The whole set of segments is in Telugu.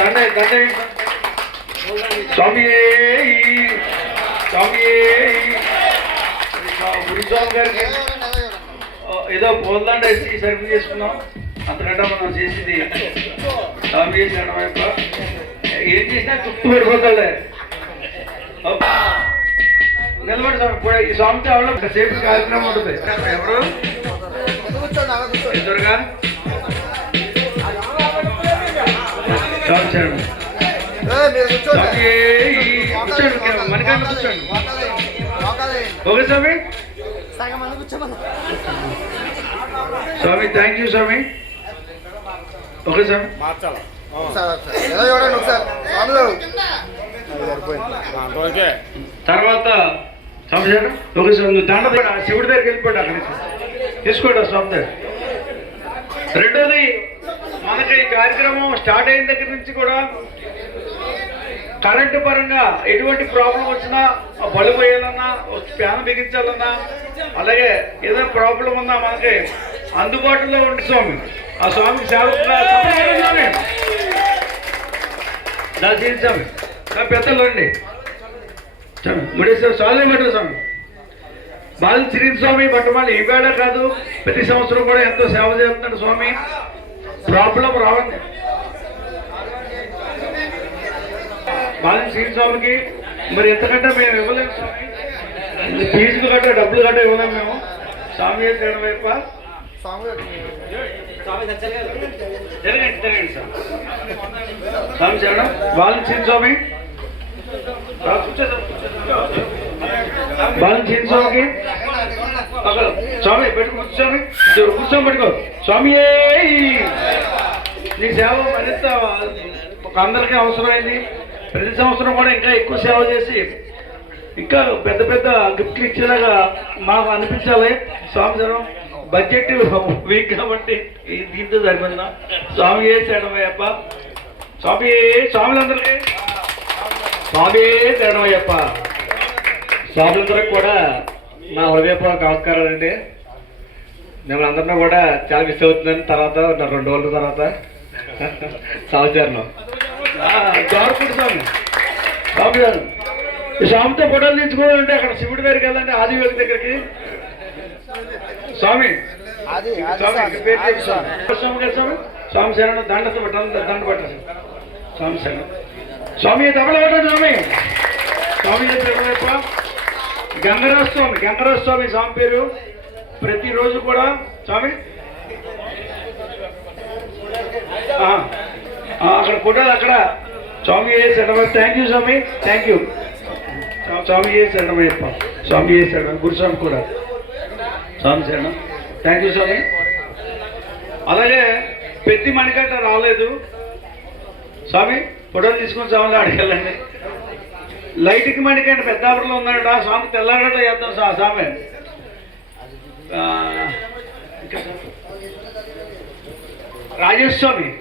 దండ దండ స్వామి స్వామి. గురి స్వామి గారికి ఆ, ఏదో పోల్దండ వేసి సర్వ్ చేసుకున్నాం అంతకంటే మనం చేసింది స్వామి చేసిన వైపు. ఏం చేసినా చుట్టూ పడిపోతాడే నిలబడి స్వామి ఈ స్వామితో ఎవరో సేపు కార్యక్రమం ఉంటుంది. ఎవరు? ఎదురుగా కూర్చోండి. మనకాన్ని కూర్చోండి ఓకే స్వామి? స్వామి థ్యాంక్ యూ స్వామి. ఓకే స్వామి. ఎలా చూడండి ఒకసారి. స్వామిలో ఓకే తర్వాత స్వామి శరణం ఓకే స్వామి నువ్వు దండ దగ్గర శివుడి దగ్గరికి వెళ్ళిపోయాడు అక్కడి తీసుకోండి స్వామి దగ్గర. రెండోది మనకి ఈ కార్యక్రమం స్టార్ట్ అయిన దగ్గర నుంచి కూడా కరెంటు పరంగా ఎటువంటి ప్రాబ్లం వచ్చినా బలు పోయాలన్నా ఫ్యాన్ బిగించాలన్నా అలాగే ఏదైనా ప్రాబ్లం ఉన్నా మనకి అందుబాటులో ఉండి స్వామి. ఆ స్వామికి సేవకుగా స్వామి. స్వామి. నా పెద్దలు అండి. స్వామి ముడేశ్వర స్వామి మఠం స్వామి. బాల శ్రీ స్వామి బట్టమాలి ఈ కాదు ప్రతి సంవత్సరం కూడా ఎంతో సేవ చేస్తున్నాడు స్వామి. ప్రాబ్లం రావండి బాల శ్రీ స్వామికి మరి ఎంతకంటే మేము ఇవ్వలేము స్వామి. ఫీజులు గట్ట డబ్బులు గట్ట ఇవ్వలేము మేము. స్వామి చేయడం వైపు స్వామి జరగండి జరగండి సార్ స్వామి చరణం బాలం శ్రీ స్వామి. రా, కూర్చో స్వామికి అక్కడ స్వామి పెట్టు కూర్చోమి కూర్చోని పెట్టుకో. స్వామి నీ సేవ మరింత ఒక అందరికీ అవసరమైంది. ప్రతి సంవత్సరం కూడా ఇంకా ఎక్కువ సేవ చేసి ఇంకా పెద్ద పెద్ద గిఫ్ట్లు ఇచ్చేలాగా మాకు అనిపించాలి. స్వామి జనం బడ్జెట్ వీక్ కాబట్టి దీంతో సరిపోయిందా? స్వామి చేయడమయ్యప్ప స్వామి స్వాములందరికీ. స్వామి చేయడమయ్యప్ప స్వాములందరికి కూడా నా హృదయపూర్వక నమస్కారాలు అండి. మిమ్మల్ని అందరినీ కూడా చాలా మిస్ అవుతున్నాను తర్వాత నా రెండు రోజుల తర్వాత. గవర్నమెంట్ స్వామి స్వామితో ఫోటోలు తీసుకోవాలంటే అక్కడ శివుడి దగ్గరికి వెళ్ళండి ఆదివేలి దగ్గరికి. స్వామి స్వామి శరణం దండ దండ దండ పట్టాలి. స్వామి శరణం. స్వామి దబల పట్టండి స్వామి. స్వామి చెప్పేప్ప గంగరాజ స్వామి గంగరాజ స్వామి స్వామి పేరు. ప్రతిరోజు కూడా స్వామి? అక్కడ ఫోటోలు అక్కడ. స్వామి ఏ సెడమ థ్యాంక్ యూ స్వామి. థ్యాంక్ యూ స్వామి ఏ సెడమయ్యప్ప స్వామి ఏ సెడమ గురుస్వామి కూడా. స్వామి శరణం. థ్యాంక్ యూ స్వామి. అలాగే పెద్ద మణికంట రాలేదు. స్వామి ఫోటోలు తీసుకొని స్వామిని అడగలండి లైట్కి మణికంట పెద్దాపురంలో ఉన్నాడు ఆ స్వామి తెల్లగడ్డ చేద్దాం స్వా- స్వామి ఆ, స్వామి.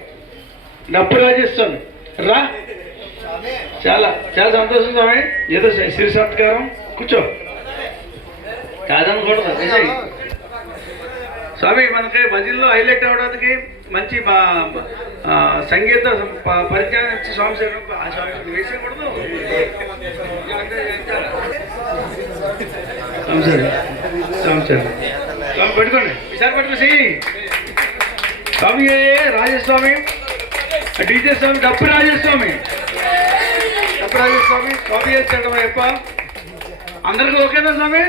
డప్పు రాజేష్ స్వామి. రా. చాలా చాలా సంతోషం స్వామి. ఏదో శ్రీ సత్కారం. కూర్చో. కాదనకూడదు స్వామి మనకి భజనలో హైలైట్ అవడానికి మంచి సంగీత పరిజ్ఞానం ఇచ్చి స్వామి ఆ స్వామి వేసేయకూడదు. స్వామి స్వామి పెట్టుకోండి. ఈసారి పట్టుకో చెయ్యి. స్వామి రాజస్వామి. డీజే స్వామి డప్పు రాజస్వామి. డప్పు రాజస్వామి స్వామి చేస్తాడు అయ్యప్ప అందరికీ ఓకేనా స్వామి?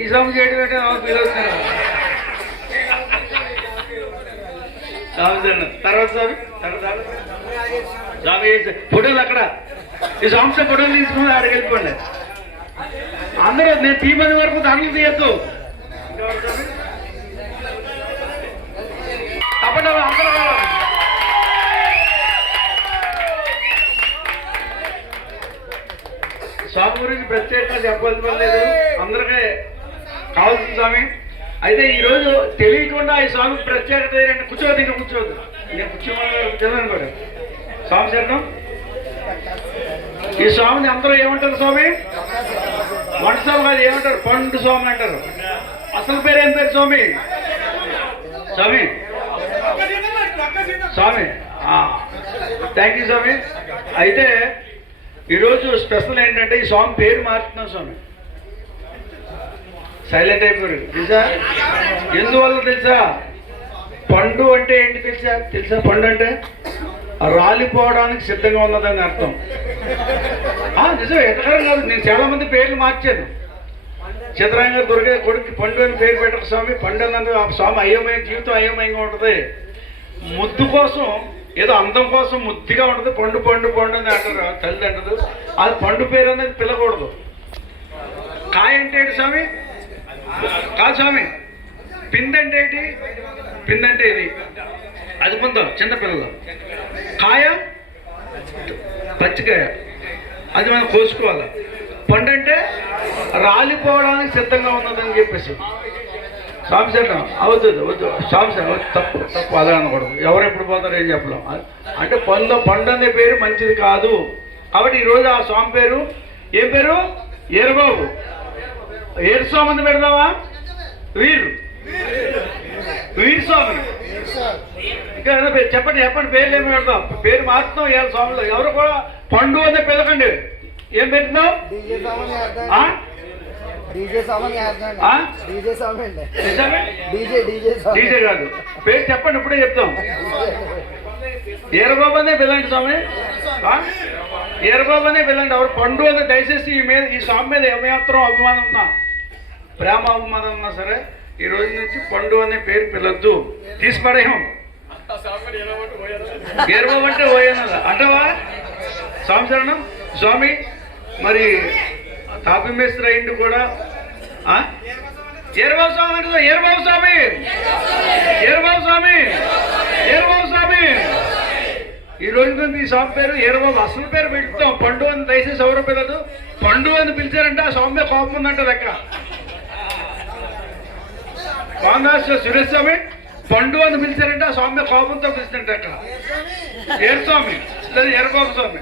ఈ చేయడం అంటే తర్వాత స్వామి తర్వాత స్వామి. ఫోటోలు అక్కడ. ఈ స్వామి ఫోటోలు తీసుకుని ఆడికి వెళ్ళిపోండి. అందరూ నేను తీ వరకు దాంట్లో తీయద్దు. తప్పండి అందరూ స్వామి గురించి ప్రత్యేకంగా చెప్పాల్సిన లేదు. కావాల్సిన స్వామి అయితే ఈ రోజు తెలియకుండా ఈ స్వామి ప్రత్యేకత ఏంటంటే కూర్చోదు ఇంకా కూర్చోదు నేను కూర్చోమని కూడా స్వామి శరణం. ఈ స్వామిని అందరూ ఏమంటారు స్వామి? వంట స్వామి కాదు ఏమంటారు? పండు స్వామి అంటారు. అసలు పేరు ఏం పేరు స్వామి? స్వామి. స్వామి. థ్యాంక్ యూ స్వామి. అయితే ఈరోజు స్పెషల్ ఏంటంటే ఈ స్వామి పేరు మారుతున్నాం స్వామి. సైలెంట్ అయిపోయారు. తెలుసా? ఎందువల్ల తెలుసా? పండు అంటే ఏంటి తెలుసా? తెలుసా పండు అంటే? రాలిపోవడానికి సిద్ధంగా ఉన్నదని అర్థం. నిజం ఎక్కడ కాదు. నేను చాలా మంది పేర్లు మార్చాను. చిత్రాంగ దొరికే కొడుకు పండు అని పేరు పెట్టరు స్వామి. పండు అన్నందుకు ఆ స్వామి అయోమయ జీవితం అయోమయంగా ఉంటుంది. ముద్దు కోసం ఏదో అందం కోసం ముద్దుగా ఉంటుంది. పండు పండు పండు అని అంటారు. తల్లి అంటదు. అది పండు పేరు అనేది పిల్లకూడదు కాయ అంటే స్వామి? కాదు స్వామి. పిందంటే ఏంటి? పిందంటే ఇది. అది పొందాం చిన్నపిల్లలు కాయ పచ్చికాయ. అది మనం కోసుకోవాలి. పండు అంటే రాలిపోవడానికి సిద్ధంగా ఉన్నదని చెప్పేసి. స్వామి చెప్పడం అవద్దు వద్దు స్వామి చెప్పడం తప్పు తప్పు. అదే అనకూడదు. ఎవరు ఎప్పుడు పోతారో ఏం చెప్పలేం. అంటే పండు పండు అనే పేరు మంచిది కాదు. కాబట్టి ఈరోజు ఆ స్వామి పేరు ఏం పేరు? ఏరుబాబు. ఏరు స్వామి అని పెడదామా? వీరు. వీరు స్వామి. ఇంకా చెప్పండి చెప్పండి పేర్లు ఏమి పెడదాం? పేరు మారుతున్నాం ఇవాళ స్వామిలో. ఎవరు కూడా పండు అనే పిలకండి. ఏం పెడుతున్నావు డీజే కాదు. పేరు చెప్పండి ఇప్పుడే చెప్తాం. ఏరబాబు అనే పిల్లండి స్వామి. ఆ? ఏరబాబు అనే పిల్లండి ఎవరు పండు అని దయచేసి ఈ మీద ఈ స్వామి మీద ఏమాత్రం అభిమానం ఉన్నా. ప్రేమ అవమానం ఉన్నా సరే ఈ రోజు నుంచి పండు అనే పేరు పిలొద్దు. తీసిపడేయం గేర్వంటే అంటే పోయేనదా అంటావా? స్వామి శరణం స్వామి మరి తాపి మేస్త్రి కూడా ఆ? స్వామి అంటే ఏరబాబు స్వామి. ఏరబాబు స్వామి. ఏరబాబు స్వామి. ఈ రోజు నుండి ఈ స్వామి పేరు ఏరబాబు అసలు పేరు పెడతాం పండు అని దయచేసి ఎవరు పిల్లదు పండు అని పిలిచారంటే ఆ స్వామి కోపం ఉందంట లెక్క కాంగ్రెస్ సురేష్ స్వామి పండు అని పిలిచారంటే ఆ స్వామి కోపంతో పిలిచారంట అక్కడ ఏరు స్వామి? లేదా ఏరబాబు స్వామి.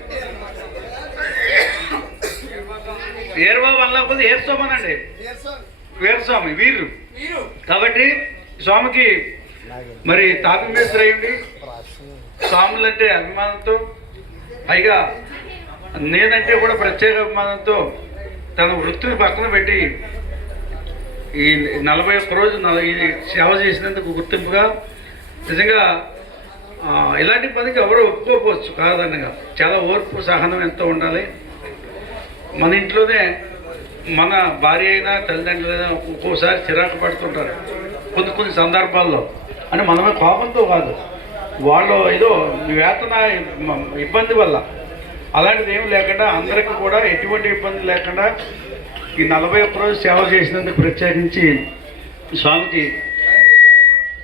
ఏరబాబు అనలేకపోతే ఏరు స్వామి అనండి. వీరస్వామి వీరు కాబట్టి స్వామికి మరి తాపి స్వాములు అంటే స్వాములంటే అభిమానంతో పైగా నేనంటే కూడా ప్రత్యేక అభిమానంతో తన వృత్తిని పక్కన పెట్టి ఈ నలభై ఒక్క రోజు నల- సేవ చేసినందుకు గుర్తింపుగా నిజంగా ఇలాంటి పనికి ఎవరో ఒప్పుకోకపోవచ్చు కాదనగా. చాలా ఓర్పు సహనం ఎంతో ఉండాలి. మన ఇంట్లోనే మన భార్య అయినా తల్లిదండ్రులైనా ఒక్కోసారి చిరాకు పడుతుంటారు. కొన్ని కొన్ని సందర్భాల్లో. అంటే మనమే కోపంతో కాదు. వాళ్ళు ఏదో వేతన ఇబ్బంది వల్ల అలాంటిది ఏం లేకుండా అందరికీ కూడా ఎటువంటి ఇబ్బంది లేకుండా ఈ నలభై ఒక్క రోజు సేవ చేసినందుకు ప్రత్యేకించి స్వామికి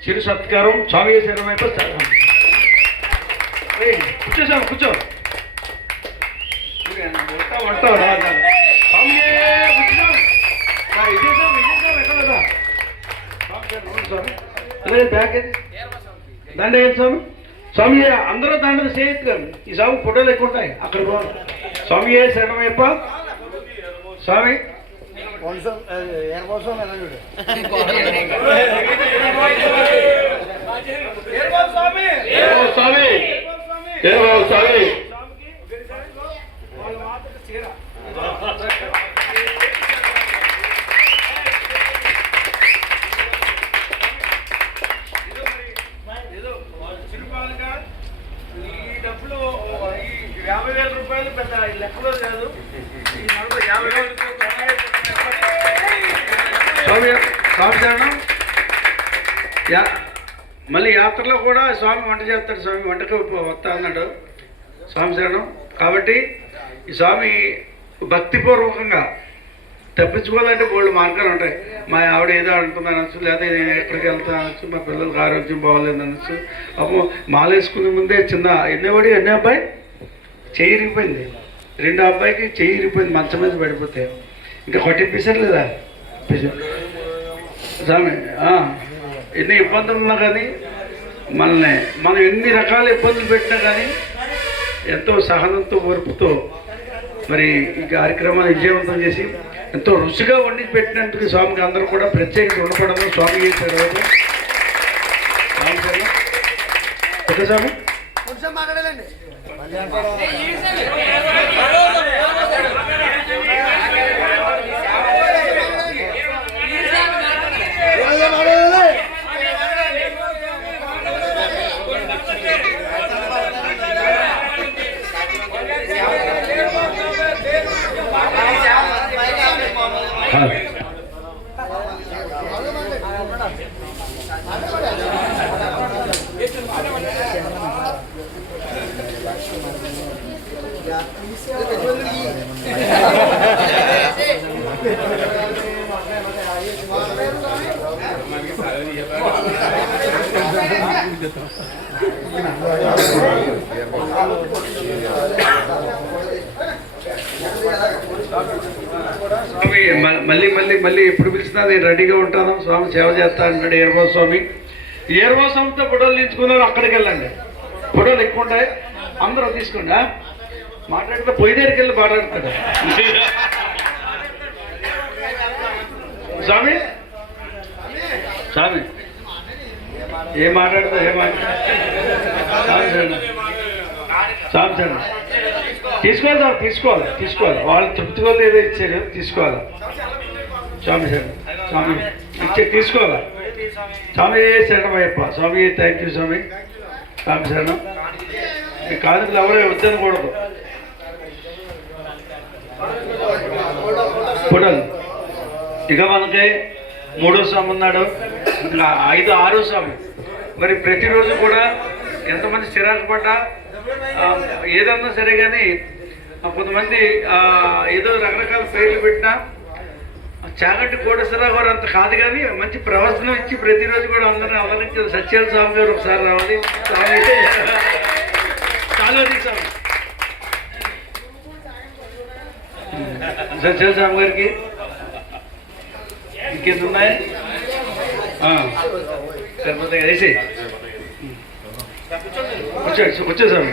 చిరు సత్కారం స్వామి శరీరం వైపు కూర్చో స్వామి కూర్చో. ఉంటావు, దండ ఏంటి స్వామి? స్వామి అందరూ దండ చేయొచ్చు ఈ స్వామి ఫోటోలు ఎక్కువ ఉంటాయి. అక్కడ స్వామి ఏ శరణమయ్యప్ప స్వామి స్వామి ఏమో స్వామి ఏమో స్వామి ఏదో చిరుపాలుగా ఈ డబ్బులు ఈ యాభై వేల రూపాయలు పెద్ద ఈ లెక్కలో కాదు ఈ నలభై యాభై వేల రూపాయలు స్వామి స్వామి చరణం యా మళ్ళీ యాత్రలో కూడా స్వామి వంట చేస్తాడు స్వామి వంటకు వస్తా అన్నాడు స్వామి శరణం. కాబట్టి ఈ స్వామి భక్తిపూర్వకంగా తప్పించుకోవాలంటే బోళ్ళు మార్గాలు ఉంటాయి. మా ఆవిడ ఏదో అంటుంది అనొచ్చు లేదా నేను ఎక్కడికి వెళ్తా అనొచ్చు మా పిల్లలకి ఆరోగ్యం బాగోలేదు అనొచ్చు. అప్పుడు మాలేసుకునే ముందే చిన్న ఎన్నేవాడి ఎన్ని అబ్బాయి? చెయ్యి ఇరిగిపోయింది. రెండో అబ్బాయికి చెయ్యి ఇరిగిపోయింది మంచం మీద పడిపోతే. ఇంకా కొట్టిప్పించారు లేదా స్వామి ఎన్ని ఇబ్బందులు ఉన్నా కానీ మనల్ని మనం ఎన్ని రకాల ఇబ్బందులు పెట్టినా కానీ ఎంతో సహనంతో ఓర్పుతో మరి ఈ కార్యక్రమాన్ని విజయవంతం చేసి ఎంతో రుచిగా వండి పెట్టినందుకు స్వామికి అందరూ కూడా ప్రత్యేక రుణపడము. స్వామి చేశారు స్వామి స్వామి మళ్ళీ మళ్ళీ మళ్ళీ ఎప్పుడు పిలిచినా నేను రెడీగా ఉంటాను. స్వామి సేవ చేస్తా అంటాడు ఏర్వో స్వామి. ఏర్వో స్వామితో ఫోటోలు తీసుకున్నారు అక్కడికి వెళ్ళండి. ఫోటోలు ఎక్కువ ఉంటాయి. అందరూ తీసుకోండి మాట్లాడితే పొయ్యి దగ్గరికి వెళ్ళి మాట్లాడతాడు. స్వామి? స్వామి ఏం మాట్లాడతా ఏం స్వామి సార్ తీసుకోవాలి సార్ తీసుకోవాలి తీసుకోవాలి. వాళ్ళు తృప్తిగా ఏదో ఇచ్చారు తీసుకోవాలి. స్వామి సార్ స్వామి. ఇచ్చే తీసుకోవాలి. స్వామి శరణమయ్యప్ప. స్వామి థ్యాంక్ యూ స్వామి. స్వామి శరణం ఈ కాదు ఎవరే వద్దనకూడదు. ఫోటోలు ఇక మనకి మూడో స్వామి ఉన్నాడు. ఇట్లా ఐదు ఆరో స్వామి. మరి ప్రతిరోజు కూడా ఎంతమంది చిరాకు పడ్డా? ఏదన్నా సరే కానీ కొంతమంది ఏదో రకరకాల పేర్లు పెట్టినా చాగంటి కోటేశ్వరరావు గారు అంత కాదు కానీ మంచి ప్రవచనం ఇచ్చి ప్రతిరోజు కూడా అందరిని అలరించి సత్యాల స్వామి గారు ఒకసారి రావాలి. స్వామి. చాలా సత్యాల స్వామి గారికి ఇంకేంటి వచ్చేసి సరిపోతాయి వేసి వచ్చేసాము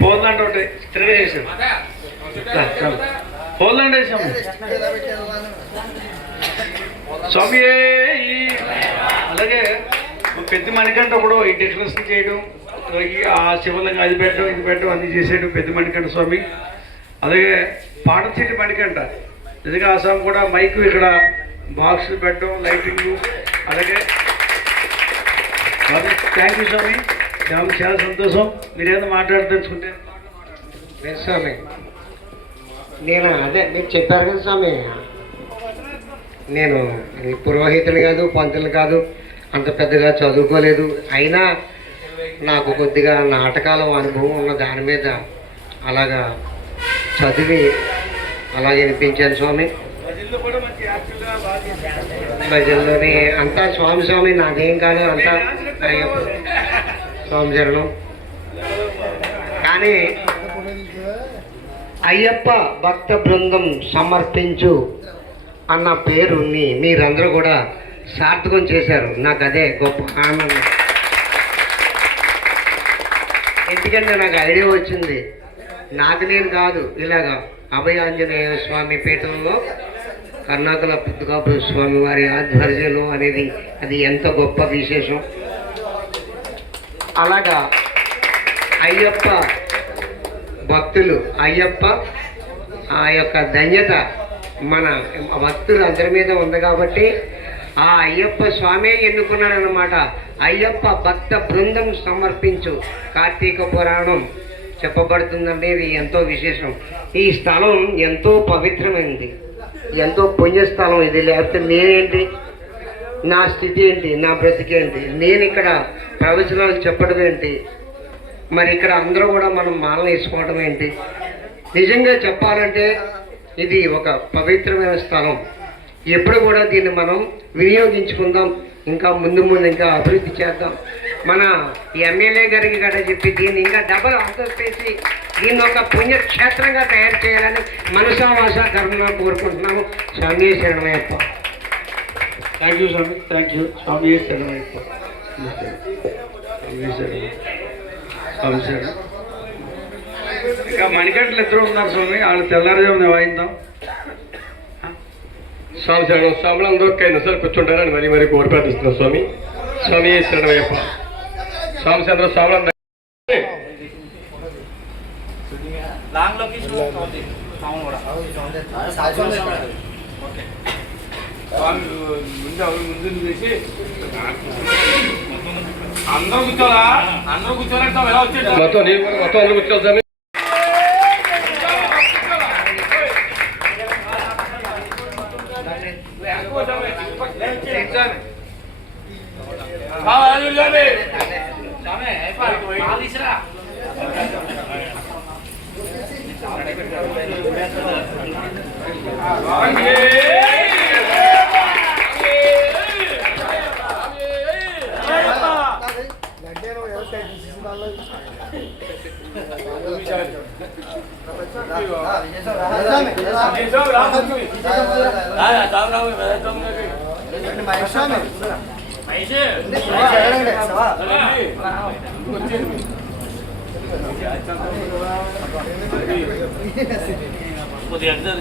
పోల్లాండ్ ఒకటి తిరగా చేసాము పోల్లాండ్ వేసాము. స్వామి అలాగే పెద్ద మణికంట కూడా ఈ డెకరేషన్ చేయడం ఆ శివలింగం అది పెట్టడం ఇది పెట్టడం అన్ని చేసేయడం పెద్ద మణికంట స్వామి. అలాగే పాటచెట్టి మణికంట నిజంగా ఆ స్వామి కూడా మైక్ ఇక్కడ బాక్స్ పెట్టడం లైటింగ్ అలాగే థ్యాంక్ యూ స్వామి చాలా చాలా సంతోషం. మీరేదో మాట్లాడదలుచుకుంటే? లేదు స్వామి. నేను అదే మీరు చెప్పారు కదా స్వామి. నేను పురోహితులు కాదు పంతులు కాదు అంత పెద్దగా చదువుకోలేదు. అయినా నాకు కొద్దిగా నాటకాల అనుభవం ఉన్న దాని మీద అలాగా చదివి అలాగే వినిపించాను స్వామి. ప్రజల్లో అంతా స్వామి స్వామి నాదేం కాదు అంతా అయ్యప్ప స్వామి చరణం. కానీ అయ్యప్ప భక్త బృందం సమర్పించు అన్న పేరుని మీరందరూ కూడా సార్థకం చేశారు. నాకు అదే గొప్ప ఆనందం. ఎందుకంటే నాకు ఐడియా వచ్చింది. నాకు నేను కాదు ఇలాగా అభయ ఆంజనేయ స్వామి పీఠంలో కర్ణాకుల పుట్టుకాపు స్వామి వారి ఆధ్వర్యంలో అనేది అది ఎంత గొప్ప విశేషం. అలాగా అయ్యప్ప భక్తులు అయ్యప్ప ఆ యొక్క ధన్యత మన భక్తులు అందరి మీద ఉంది కాబట్టి ఆ అయ్యప్ప స్వామే ఎన్నుకున్నాడనమాట అయ్యప్ప భక్త బృందం సమర్పించు కార్తీక పురాణం చెప్పబడుతుందంటే ఇది ఎంతో విశేషం. ఈ స్థలం ఎంతో పవిత్రమైనది ఎంతో పుణ్యస్థలం ఇది. లేకపోతే నేనేంటి? నా స్థితి ఏంటి? నా బ్రతికేంటి నేను ఇక్కడ ప్రవచనాలు చెప్పడం ఏంటి? మరి ఇక్కడ అందరూ కూడా మనం మాల వేసుకోవడం ఏంటి? నిజంగా చెప్పాలంటే ఇది ఒక పవిత్రమైన స్థలం. ఎప్పుడు కూడా దీన్ని మనం వినియోగించుకుందాం. ఇంకా ముందు ముందు ఇంకా అభివృద్ధి చేద్దాం. మన ఎమ్మెల్యే గారికి కూడా చెప్పి దీన్ని ఇంకా డబల్ అంతస్తు వేసి దీన్ని ఒక పుణ్యక్షేత్రంగా తయారు చేయాలని మనసావాస కరుణ కోరుకుంటున్నాము. స్వామి శరణమయ్యప్ప. థ్యాంక్ యూ స్వామి థ్యాంక్ యూ స్వామి శరణమయ్యప్ప. స్వామి శరణం ఇంకా మణికట్లు ఇద్దరు ఉన్నారు స్వామి? వాళ్ళు తెల్లారుజామున వాయిద్దాం. స్వామి శరణం స్వాములు అందరూ కైనా సార్ కూర్చుంటారని మరీ మరీ కోరిపాటిస్తున్నాం స్వామి. స్వామి శరణమయ్యప్ప. స్వామి చంద్ర స్వాములు లాంగ్ లొకేషన్ ఉంది మామూలు కూడా. అందరూ కూర్చోలా అందరూ వచ్చేది మొత్తం మొత్తం అందరూ కూర్చోవాలి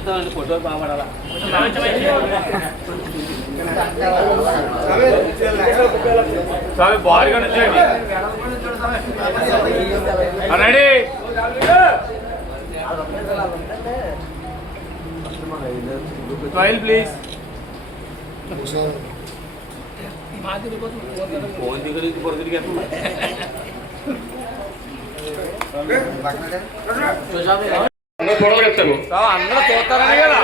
స్వామి ఫోటో బాగుపడాలా స్వామి భారీగా వచ్చేయండి రెడీ స్మైల్ ప్లీజ్ ఫోన్ అందరూ చూడాలి కదా. స్వామి అందరూ చూస్తారని కదా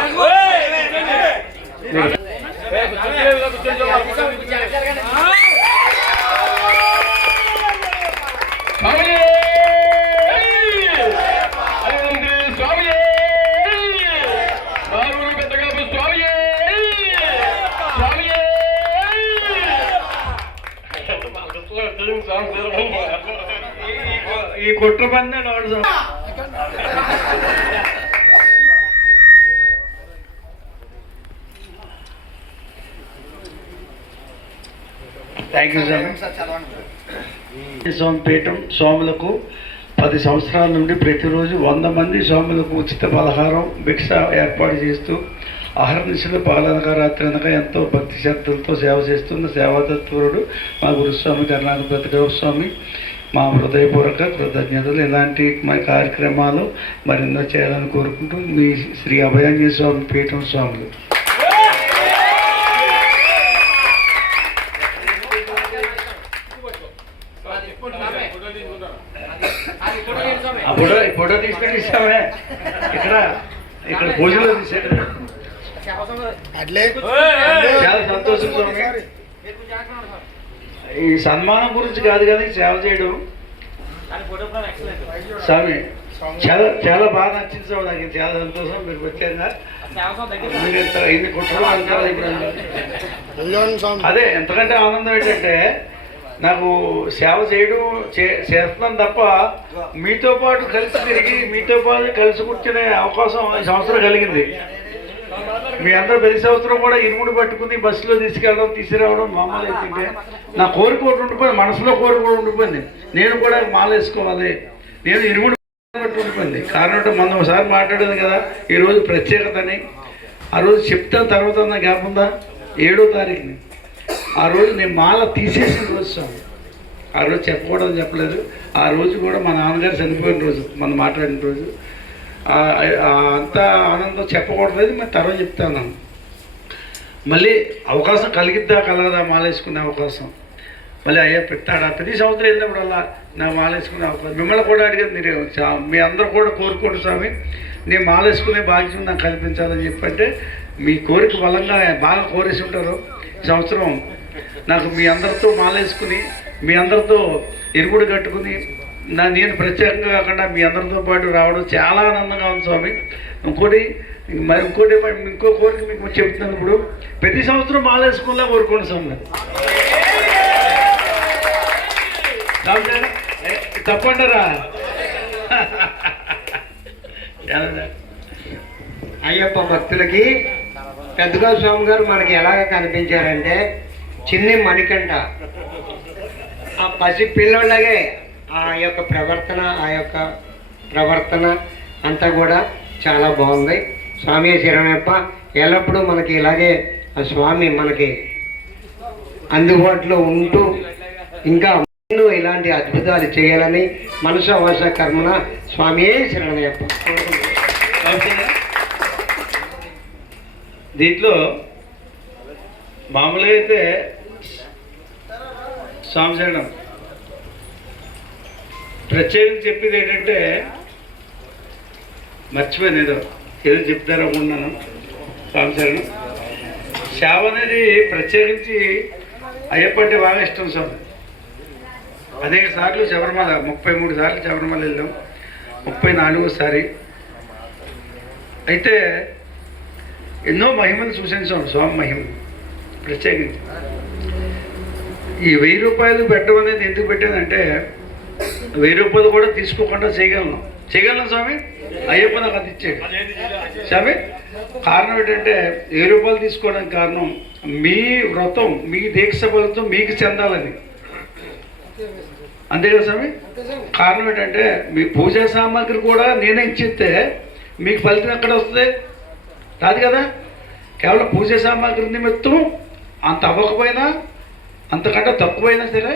ఈ కుట్ర పందాడు వాడు థ్యాంక్ యూ స్వామి స్వామి పీఠం స్వాములకు పది సంవత్సరాల నుండి ప్రతిరోజు వంద మంది స్వాములకు ఉచిత పలహారం భిక్ష ఏర్పాటు చేస్తూ అహర్నిశలు పాలనగా రాత్రనగా ఎంతో భక్తి శ్రద్ధలతో సేవ చేస్తున్న సేవాతత్వరుడు మా గురుస్వామి కరుణాధిపతి స్వామి. మా హృదయపూర్వక కృతజ్ఞతలు. ఇలాంటి మా కార్యక్రమాలు మరెన్నో చేయాలని కోరుకుంటూ మీ శ్రీ అభయాంజనేయ స్వామి పీఠం స్వాములు. ఫోటో ఫోటో తీసుకొని ఇస్తామే ఇక్కడ ఇక్కడ పూజలో తీసాడు చాలా సంతోషం ఈ సన్మానం గురించి కాదు కానీ సేవ చేయడం. స్వామి చాలా చాలా బాగా నచ్చింది స్వామి నాకు. చాలా సంతోషం. మీరు ఇంత ఇన్ని కుట్రలు అంటారు ఇప్పుడు. అదే ఎంతకంటే ఆనందం ఏంటంటే నాకు సేవ చేయడం చే- చేస్తున్నాను తప్ప మీతో పాటు కలిసి తిరిగి మీతో పాటు కలిసి కూర్చునే అవకాశం ఈ సంవత్సరం కలిగింది. మీ అందరూ ప్రతి సంవత్సరం కూడా ఇరుముడు పట్టుకుని బస్సులో తీసుకెళ్ళడం తీసుకురావడం మామూలు అయితే నా కోరిక ఒకటి ఉండిపోయింది మనసులో కోరిక కూడా ఉండిపోయింది. నేను కూడా మాల వేసుకోవాలి నేను ఇనుముడు పట్టు ఉండిపోయింది. కారణం మొన్న ఒకసారి మాట్లాడేది కదా ఈరోజు ప్రత్యేకత అని. ఆ రోజు చెప్తాను తర్వాత నా గ్యాప్ ఉందా? ఏడో తారీఖుని. ఆ రోజు నేను మాల తీసేసిన రోజు స్వామి. ఆ రోజు చెప్పకూడదు చెప్పలేదు. ఆ రోజు కూడా మా నాన్నగారు చనిపోయిన రోజు మనం మాట్లాడిన రోజు. అంత ఆనందం చెప్పకూడదు మరి తర్వాత చెప్తాను. మళ్ళీ అవకాశం కలిగిద్దా కలగదా మాలేసుకునే అవకాశం. మళ్ళీ అయ్యా పెట్టాడా? ప్రతి సంవత్సరం వెళ్ళినప్పుడల్లా నా మాలేసుకునే అవకాశం. మిమ్మల్ని కూడా అడిగేది మీరు. చా- మీ అందరూ కూడా కోరుకోండి స్వామి. నేను మాలేసుకునే బాధ్యత నాకు కల్పించాలని చెప్పంటే మీ కోరిక బలంగా బాగా కోరేసి ఉంటారు. సంవత్సరం నాకు మీ అందరితో మాలేసుకుని మీ అందరితో ఎరుగుడు కట్టుకుని నా నేను ప్రత్యేకంగా కాకుండా మీ అందరితో పాటు రావడం చాలా ఆనందంగా ఉంది స్వామి. ఇంకోటి మరి ఇంకోటి ఇంకో కోరిక మీకు చెప్తున్నాను ఇప్పుడు ప్రతి సంవత్సరం మాలేసుకునేలా కోరుకోండి స్వామి. స్వామి, తప్పంటారా? అయ్యప్ప భక్తులకి పెద్దగా స్వామి గారు మనకి ఎలాగ కనిపించారంటే చిన్ని మణికంఠ. ఆ పసి పిల్లలాగే ఆ యొక్క ప్రవర్తన ఆ యొక్క ప్రవర్తన అంతా కూడా చాలా బాగుంది. స్వామి శరణప్ప ఎల్లప్పుడూ మనకి ఇలాగే ఆ స్వామి మనకి అందుబాటులో ఉంటూ ఇంకా ఎన్నో ఇలాంటి అద్భుతాలు చేయాలని మనసు అవస కర్మన స్వామియే శరణమయ్యప్ప దీంట్లో మామూలుగా అయితే స్వామి సంవత్సరం ప్రత్యేకం చెప్పేది ఏంటంటే మర్చిపోయాను ఏదో ఏదో చెప్తారో ఉన్నాను సంవత్సరం సేవ అనేది ప్రత్యేకించి అయ్యప్ప అంటే బాగా ఇష్టం స్వామి. అనేక సార్లు శబరిమల ముప్పై మూడు సార్లు శబరిమల వెళ్ళాం. ముప్పై నాలుగోసారి అయితే ఎన్నో మహిమలు చూసాను స్వామి స్వామి ప్రత్యేకించి. ఈ వెయ్యి రూపాయలు పెట్టడం అనేది ఎందుకు పెట్టానంటే వెయ్యి రూపాయలు కూడా తీసుకోకుండా చేయగలను. చేయగలను స్వామి? అయ్యప్ప నాకు అది ఇచ్చాడు స్వామి కారణం ఏంటంటే వెయ్యి రూపాయలు తీసుకోవడానికి కారణం మీ వ్రతం మీ దీక్ష ఫలితం మీకు చెందాలని. అంతే కదా స్వామి? కారణం ఏంటంటే మీ పూజా సామాగ్రి కూడా నేనే ఇచ్చితే మీకు ఫలితం ఎక్కడ వస్తుంది? రాదు కదా? కేవలం పూజా సామాగ్రి నిమిత్తం అంత అవ్వకపోయినా అంతకంటే తక్కువైనా సరే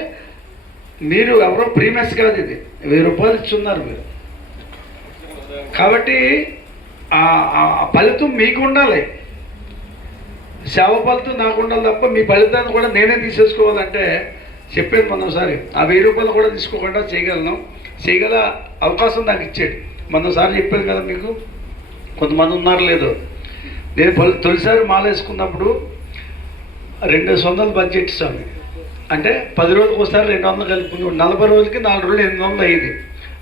మీరు ఎవరో ప్రీమియస్ కాదు ఇది. వెయ్యి రూపాయలు ఇచ్చున్నారు మీరు. కాబట్టి ఆ ఫలితం మీకు ఉండాలి. సేవ ఫలితం నాకు ఉండాలి తప్ప మీ ఫలితాన్ని కూడా నేనే తీసేసుకోవాలంటే చెప్పాను మొన్నసారి. ఒకసారి ఆ వెయ్యి రూపాయలు కూడా తీసుకోకుండా చేయగలను. చేయగల అవకాశం నాకు ఇచ్చాడు. మొన్నసారి చెప్పాను కదా మీకు. కొంతమంది ఉన్నారు లేదు. నేను తొలిసారి మాల వేసుకున్నప్పుడు రెండు వందలు బడ్జెట్ స్వామి. అంటే పది రోజులకు ఒకసారి రెండు వందలు కలుపుకుంది. నలభై రోజులకి నాలుగు రోజులు ఎనిమిది వందలు అయ్యింది.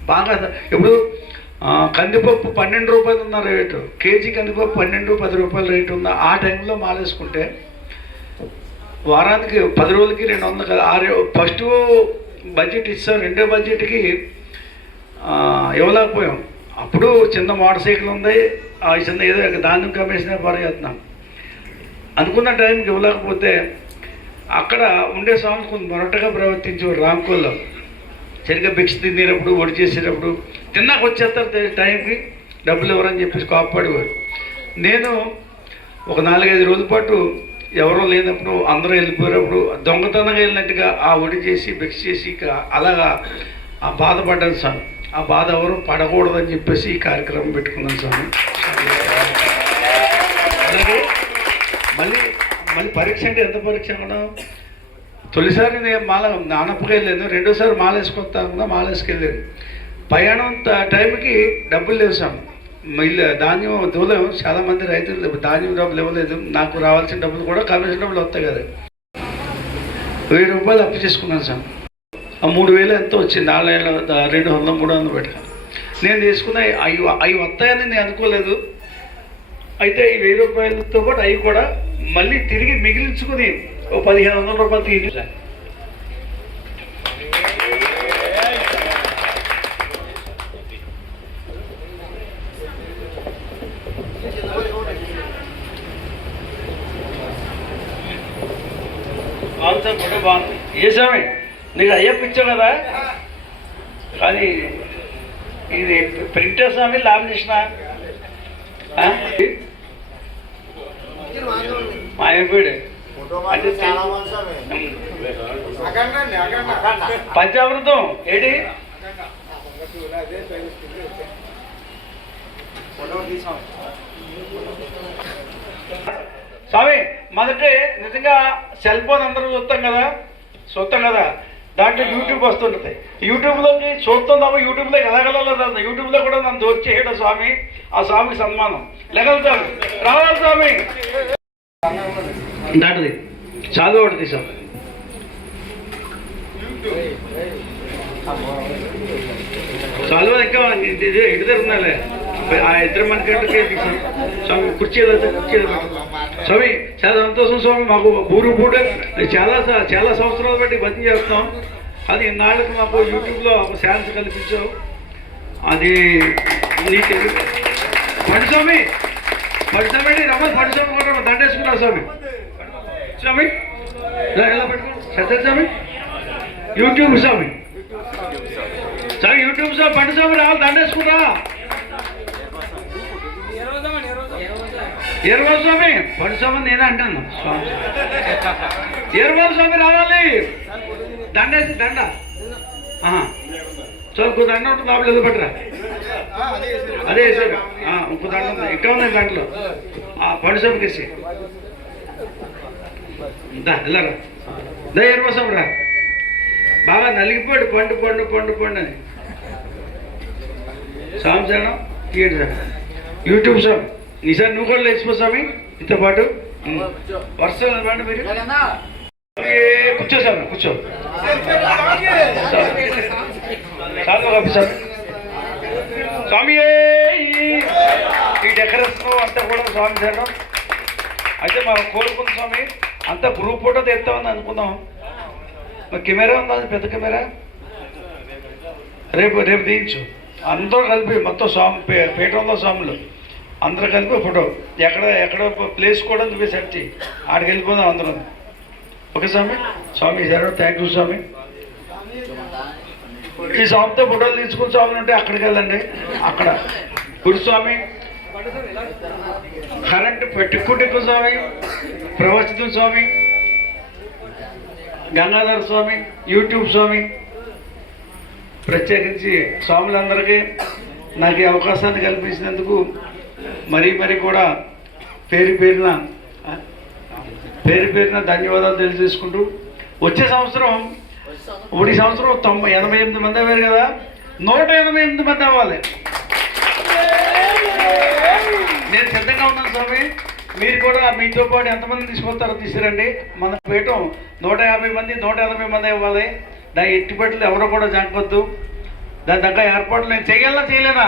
బాగా ఇప్పుడు కందిపప్పు పన్నెండు రూపాయలు ఉన్న రేటు? కేజీ కందిపప్పు పన్నెండు పది రూపాయల రేటు ఉన్న ఆ టైంలో మాలేసుకుంటే వారానికి పది రోజులకి రెండు వందలు కదా. ఆరు ఫస్ట్ బడ్జెట్ ఇస్తాం రెండో బడ్జెట్కి ఇవ్వలేకపోయాం. అప్పుడు చిన్న మోటార్ సైకిల్ ఉంది. ఆ చిన్న ఏదో ఒక ధాన్యం కమిషనే పరిగెత్తున్నాం అనుకున్న టైంకి ఇవ్వలేకపోతే అక్కడ ఉండే స్వామి కొంచెం మొరటగా ప్రవర్తించేవాడు రాంకోల్లో సరిగ్గా భిక్ష తినేటప్పుడు ఒడి చేసేటప్పుడు తిన్నాక వచ్చేస్తారు టైంకి డబ్బులు ఎవరని చెప్పేసి కాపాడేవారు నేను ఒక నాలుగైదు రోజుల పాటు ఎవరో లేనప్పుడు అందరూ వెళ్ళిపోయినప్పుడు దొంగతనంగా వెళ్ళినట్టుగా ఆ ఒడి చేసి భిక్ష చేసి అలాగా ఆ బాధపడ్డాను స్వామి. ఆ బాధ ఎవరు పడకూడదని చెప్పేసి ఈ కార్యక్రమం పెట్టుకున్నాను స్వామి. అలాగే మళ్ళీ మళ్ళీ పరీక్ష అంటే ఎంత పరీక్ష కూడా తొలిసారి నేను మాల నానప్పకి వెళ్ళాను రెండోసారి మాల వేసుకొస్తాను మాల వేసుకెళ్ళాను ప్రయాణం ట- టైంకి డబ్బులు లేవు సార్. ఇల్లు ధాన్యం దూలం చాలా మంది రైతులు ధాన్యం డబ్బులు ఇవ్వలేదు నాకు రావాల్సిన డబ్బులు కూడా కమిషన్ డబ్బులు వస్తాయి కదా. వెయ్యి రూపాయలు అప్పు చేసుకున్నాను సార్. ఆ మూడు వేలు ఎంత వచ్చింది. నాలుగేళ్ళ రెండు వందలు మూడు వందలు పెట్ట నేను తీసుకున్న అవి అవి వస్తాయని నేను అనుకోలేదు. అయితే ఈ వెయ్యి రూపాయలతో పాటు అవి కూడా మళ్ళీ తిరిగి మిగిలించుకుని ఓ పదిహేను వందల రూపాయలు తీయండి సార్ కూడా బాగుంది. ఏ స్వామి? నీకు అయ్యప్ప ఇచ్చావు కదా? కానీ ఇది ప్రింటర్ స్వామి లామినేషనా అంటే పంచామృతం ఏంటి? స్వామి మొదటి నిజంగా సెల్ ఫోన్ అందరూ చూస్తాం కదా చూస్తాం కదా. దాంట్లో యూట్యూబ్ వస్తుంటుంది. యూట్యూబ్లోకి చూస్తాం తప్ప యూట్యూబ్లో ఎలాగలలేదు యూట్యూబ్లో కూడా నన్ను దోచేయడం స్వామి ఆ స్వామికి సన్మానం. లెగలు స్వామి. రావాలి స్వామి. దాటది. చాలు ఒకటి తీసాం. చాలు ఇంకా ఇటు ఇటు తిరుగుతున్నాలే ఆ ఇద్దరు మనకంటే తీసాం. స్వామి కుర్చీ ఏదో కుర్చీ స్వామి చాలా సంతోషం స్వామి. మాకు ఊరు కూడా చాలా చాలా సంవత్సరాలు బట్టి భజన చేస్తాం. అది ఇన్నాళ్ళకి మాకు యూట్యూబ్లో ఒక ఛాన్స్ కల్పించావు. అది నీకు ఎందుకు? పండు స్వామి. పండు రమ్మని పండు స్వామి. స్వామి స్వామి ఎలా పెట్టుకో? స్వామి యూట్యూబ్ స్వామి. స్వామి యూట్యూబ్ స్వామి పండు స్వామి రావాలి దండేసుకుంటా. ఇరవై స్వామి పండు స్వామి నేనే అంటాను. స్వామి ఇరవై స్వామి రావాలి. దండేసి దండ. ఆహా. చదువు దండ ఉంటుంది లోపల పట్టరా? అదే వేసారు ఆ, ఇంకో దండ ఉంది? ఇంకా ఉంది దాంట్లో. ఆ, పండు సోపుకి వేసి దా వెళ్ళరా. దా రా. బాగా నలిగిపోయాడు. పండు పండు పండు పండు అని. స్వామి చేయడం సార్ యూట్యూబ్ సార్ ఈసారి నువ్వు కూడా లేచిపో స్వామి ఇంతో పాటు. వరుస నిలబడండి మీరు. కూర్చో సార్ కూర్చో. Sir sir. స్వామి ఈ డెకరేషన్ అంతా కూడా స్వామి చేయడం అయితే మనం కోరుకుంది స్వామి అంతా గ్రూప్ ఫోటో తెస్తామని అనుకున్నాం. మరి కెమెరా ఉందా? అది పెద్ద కెమెరా? రేపు రేపు తీయించు. అందరూ కలిపి మొత్తం స్వామి పే- పీఠంలో స్వాములు. అందరూ కలిపి ఫోటో. ఎక్కడ ఎక్కడ ప్లేస్ కూడా నువ్వే సెట్ చేయి. ఆడికి వెళ్ళిపోదాం అందరం. ఓకే స్వామి? స్వామి సరే థ్యాంక్ యూ స్వామి. ఈ స్వామితో ఫోటోలు తీసుకుని స్వామి ఉంటే అక్కడికి వెళ్ళండి. అక్కడ. గురుస్వామి కరెంట్ పెట్టుకుంటెక్కు స్వామి. ప్రవచితం స్వామి. గంగాధర స్వామి యూట్యూబ్ స్వామి. ప్రత్యేకించి స్వాములందరికీ నాకు ఈ అవకాశాన్ని కల్పించినందుకు మరీ మరీ కూడా పేరు పేరున పేరు పేరున ధన్యవాదాలు తెలియజేసుకుంటూ వచ్చే సంవత్సరం ఒకటి సంవత్సరం తొంభై ఎనభై ఎనిమిది మంది అయ్యారు కదా. నూట ఎనభై ఎనిమిది మంది అవ్వాలి. నేను సిద్ధంగా ఉన్నాను స్వామి. మీరు కూడా మీతో పాటు ఎంతమంది తీసుకొస్తారో తీసుకురండి మన పీఠం నూట యాభై మంది నూట ఎనభై మంది ఇవ్వాలి దాని ఎట్టుబడులు ఎవరో కూడా జాగ్రత్త దాని దగ్గర ఏర్పాట్లు నేను చేయగలనా చేయలేనా?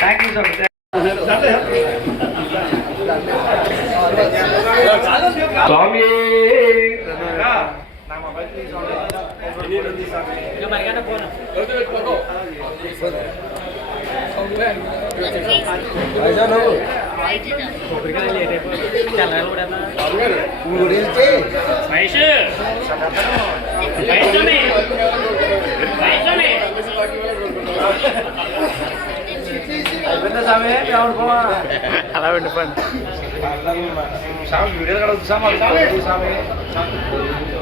థ్యాంక్ యూ సార్ స్వామి గురించి అలా ఉండిపోయింది అరవై వీడియో కూడా బాబు. ఆ, చివరి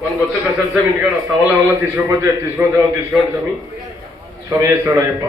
మనకు వచ్చే ప్రసాద్ స్వామి ఇంటికాడ సవాళ్ళ వల్ల తీసుకోకపోతే తీసుకుంటామని తీసుకోండి స్వామి. స్వామి చేస్తాడు అయ్యప్ప.